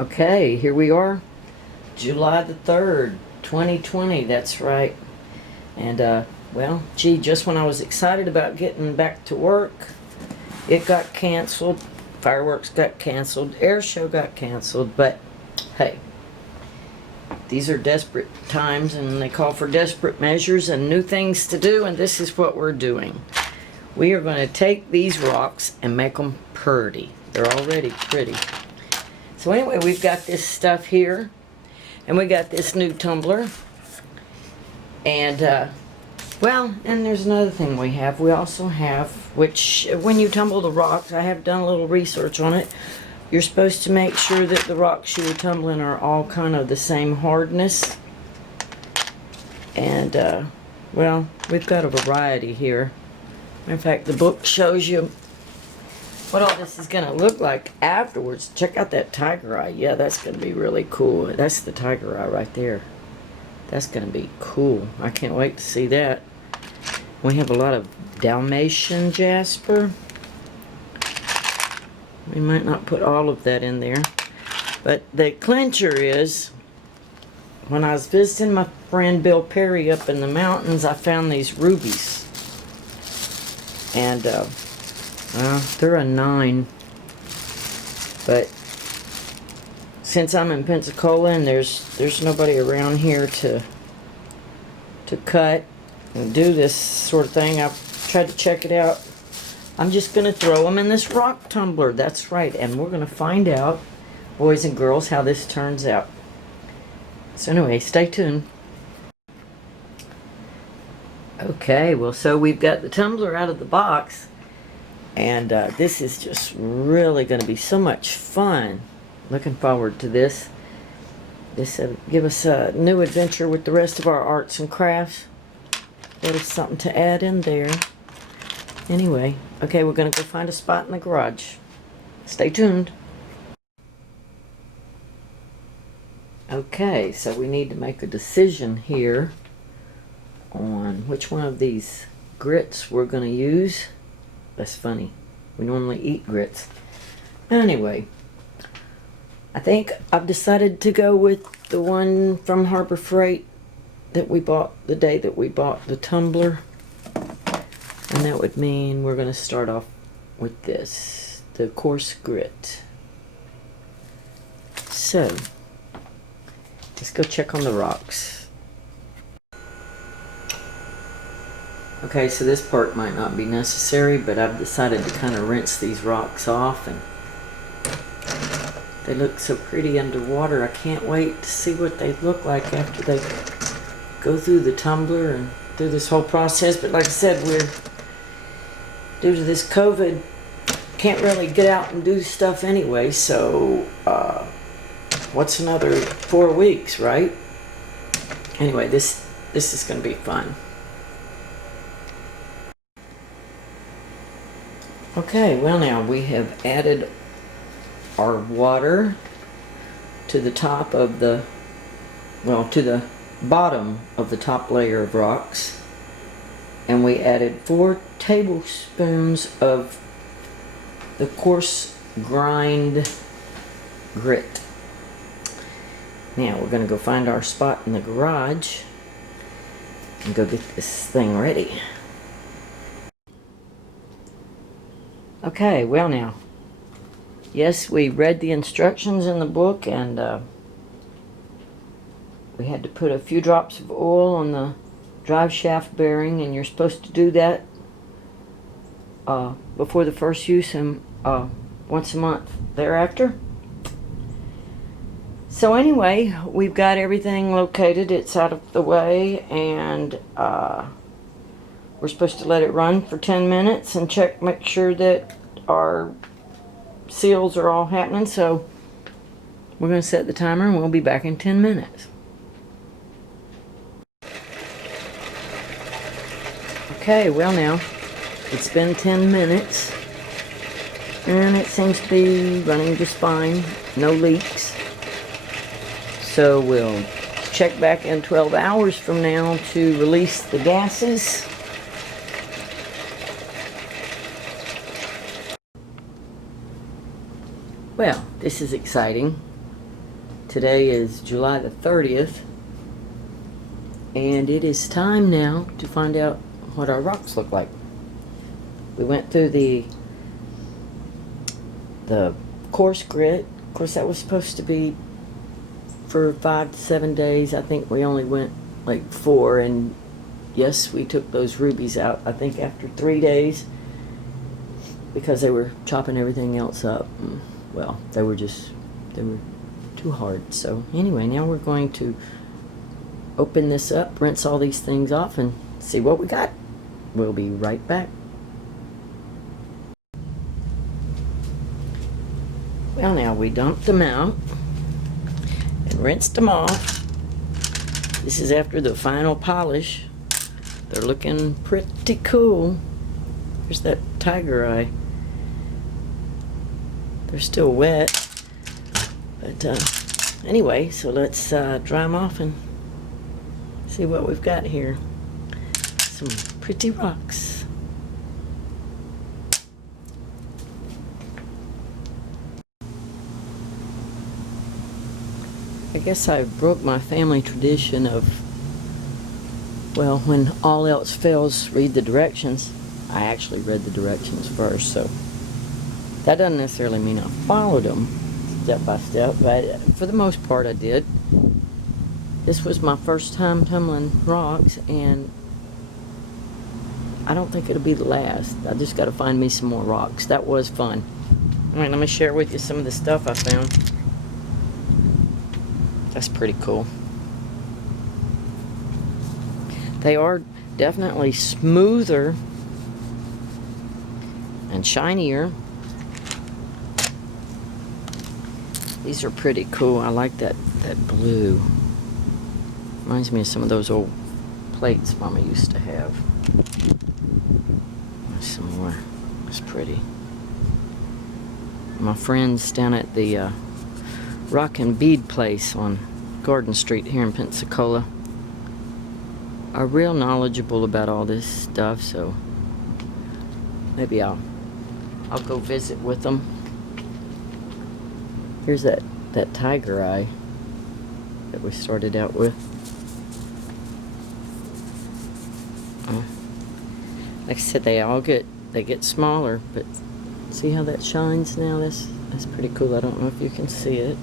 Okay, here we are, July the 3rd, 2020, that's right. And, well, gee, just when I was excited about getting back to work, it got canceled. Fireworks got canceled. Air show got canceled. But, hey, these are desperate times, and they call for desperate measures and new things to do, and this is what we're doing. We are going to take these rocks and make them pretty. They're already pretty. So anyway, we've got this stuff here, and we got this new tumbler, and well, and there's another thing we have. We also have, which when you tumble the rocks, I have done a little research on it, you're supposed to make sure that the rocks you are tumbling are all kind of the same hardness. And well, we've got a variety here. In fact, the book shows you what all this is going to look like afterwards. Check out that tiger eye. Yeah, that's going to be really cool. That's the tiger eye right there. That's going to be cool. I can't wait to see that. We have a lot of Dalmatian jasper. We might not put all of that in there. But the clincher is, when I was visiting my friend Bill Perry up in the mountains, I found these rubies. And, they're a 9, but since I'm in Pensacola and there's nobody around here to cut and do this sort of thing, I've tried to check it out. I'm just gonna throw them in this rock tumbler. That's right, and we're gonna find out, boys and girls, how this turns out. So anyway, stay tuned. Okay, well, so we've got the tumbler out of the box. And this is just really going to be so much fun. Looking forward to this. This give us a new adventure with the rest of our arts and crafts. That is something to add in there. Anyway, okay, we're going to go find a spot in the garage. Stay tuned. Okay, so we need to make a decision here on which one of these grits we're going to use. That's funny. We normally eat grits. Anyway, I think I've decided to go with the one from Harbor Freight that we bought the day that we bought the tumbler. And that would mean we're going to start off with this, the coarse grit. So, let's go check on the rocks. Okay, so this part might not be necessary, but I've decided to kind of rinse these rocks off, and they look so pretty underwater. I can't wait to see what they look like after they go through the tumbler and through this whole process. But like I said, we're, due to this COVID, can't really get out and do stuff anyway, so what's another 4 weeks, right? Anyway, this is going to be fun. Okay, well now we have added our water to the top of the, well, to the bottom of the top layer of rocks. And we added 4 tablespoons of the coarse grind grit. Now we're going to go find our spot in the garage and go get this thing ready. Okay, well now, yes, we read the instructions in the book, and we had to put a few drops of oil on the drive shaft bearing, and you're supposed to do that before the first use and once a month thereafter. So anyway, we've got everything located, it's out of the way, and we're supposed to let it run for 10 minutes and make sure that our seals are all happening. So we're going to set the timer and we'll be back in 10 minutes. Okay, well now, it's been 10 minutes and it seems to be running just fine. No leaks. So we'll check back in 12 hours from now to release the gases. Well, this is exciting. Today is July the 30th, and it is time now to find out what our rocks look like. We went through the coarse grit. Of course, that was supposed to be for 5 to 7 days. I think we only went like 4, and yes, we took those rubies out, I think, after 3 days because they were chopping everything else up. Well, they were too hard. So anyway, now we're going to open this up, rinse all these things off, and see what we got. We'll be right back. Well, now we dumped them out and rinsed them off. This is after the final polish. They're looking pretty cool. Here's that tiger eye. They're still wet. But anyway, so let's dry them off and see what we've got here. Some pretty rocks. I guess I broke my family tradition of, well, when all else fails, read the directions. I actually read the directions first, so that doesn't necessarily mean I followed them step by step, but for the most part I did. This was my first time tumbling rocks, and I don't think it'll be the last. I just got to find me some more rocks. That was fun. All right, let me share with you some of the stuff I found. That's pretty cool. They are definitely smoother and shinier. These are pretty cool. I like that blue. Reminds me of some of those old plates Mama used to have. There's some more. It's pretty. My friends down at the Rock and Bead place on Garden Street here in Pensacola are real knowledgeable about all this stuff, so maybe I'll go visit with them. Here's that tiger eye that we started out with. Like I said, they get smaller, but see how that shines now? That's pretty cool. I don't know if you can see it.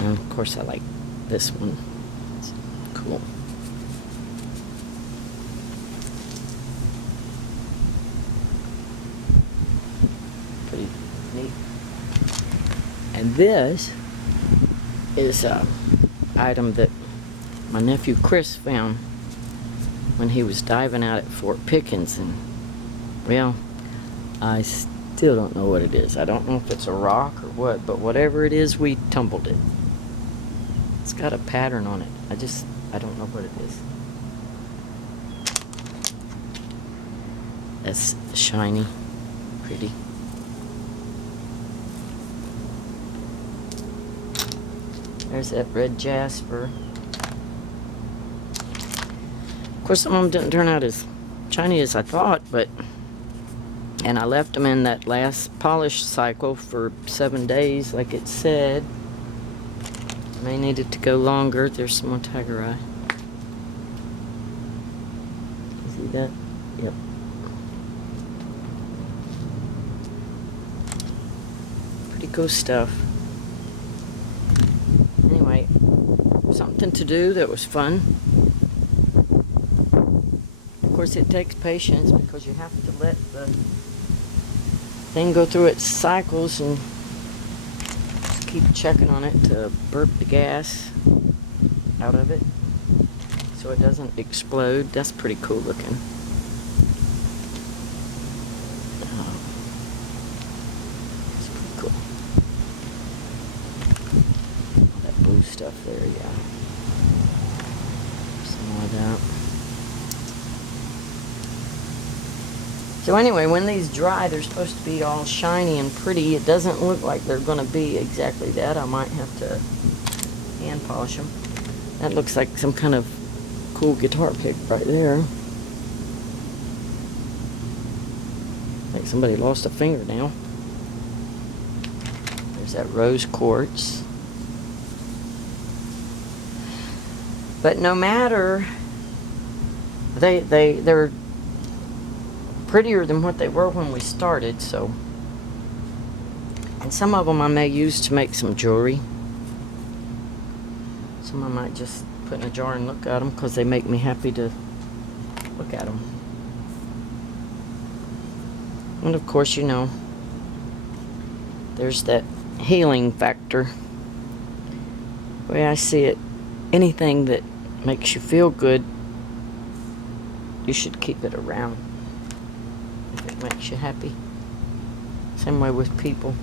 And of course, I like this one. It's cool. Pretty neat. And this is an item that my nephew Chris found when he was diving out at Fort Pickens, and well, I still don't know what it is. I don't know if it's a rock or what, but whatever it is, we tumbled it. It's got a pattern on it. I don't know what it is. That's shiny, pretty. There's that red jasper. Of course, some of them didn't turn out as shiny as I thought, and I left them in that last polish cycle for 7 days, like it said. May need it to go longer. There's some more tiger eye. See that? Yep. Pretty cool stuff. Anyway, something to do that was fun. Of course, it takes patience because you have to let the thing go through its cycles and just keep checking on it to burp the gas out of it so it doesn't explode. That's pretty cool looking. It's pretty cool. That blue stuff there, yeah. Some more of that. So anyway, when these dry, they're supposed to be all shiny and pretty. It doesn't look like they're going to be exactly that. I might have to hand polish them. That looks like some kind of cool guitar pick right there. Like somebody lost a fingernail. There's There's that rose quartz. But no matter, they're prettier than what they were when we started, so. And some of them I may use to make some jewelry. Some I might just put in a jar and look at them because they make me happy to look at them. And of course, you know, there's that healing factor. The way I see it, anything that makes you feel good, you should keep it around if it makes you happy. Same way with people.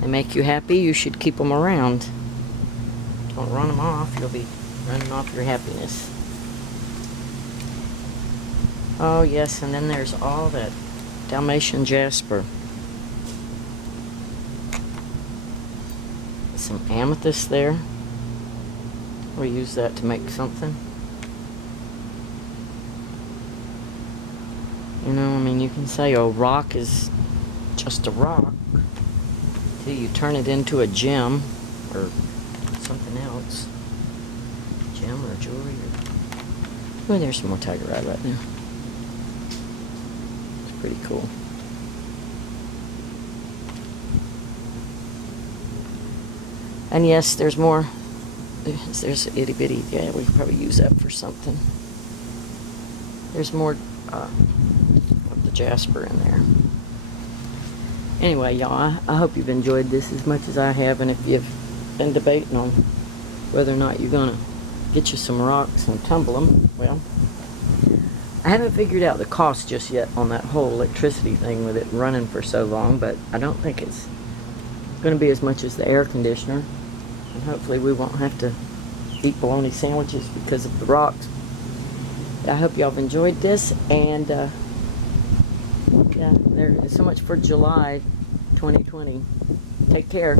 They make you happy, you should keep them around. Don't run them off, you'll be running off your happiness. Oh yes, and then there's all that Dalmatian jasper. Some amethyst there. We'll use that to make something. You know, I mean, you can say, oh, rock is just a rock till you turn it into a gem or something else. Gem or jewelry. Oh, there's some more tiger eye right now. It's pretty cool. And yes, there's more. There's itty bitty. Yeah, we could probably use that for something. There's more of the jasper in there. Anyway, y'all, I hope you've enjoyed this as much as I have. And if you've been debating on whether or not you're going to get you some rocks and tumble them, well, I haven't figured out the cost just yet on that whole electricity thing with it running for so long. But I don't think it's going to be as much as the air conditioner. And hopefully we won't have to eat bologna sandwiches because of the rocks. I hope y'all have enjoyed this. And yeah, there's so much for July 2020. Take care.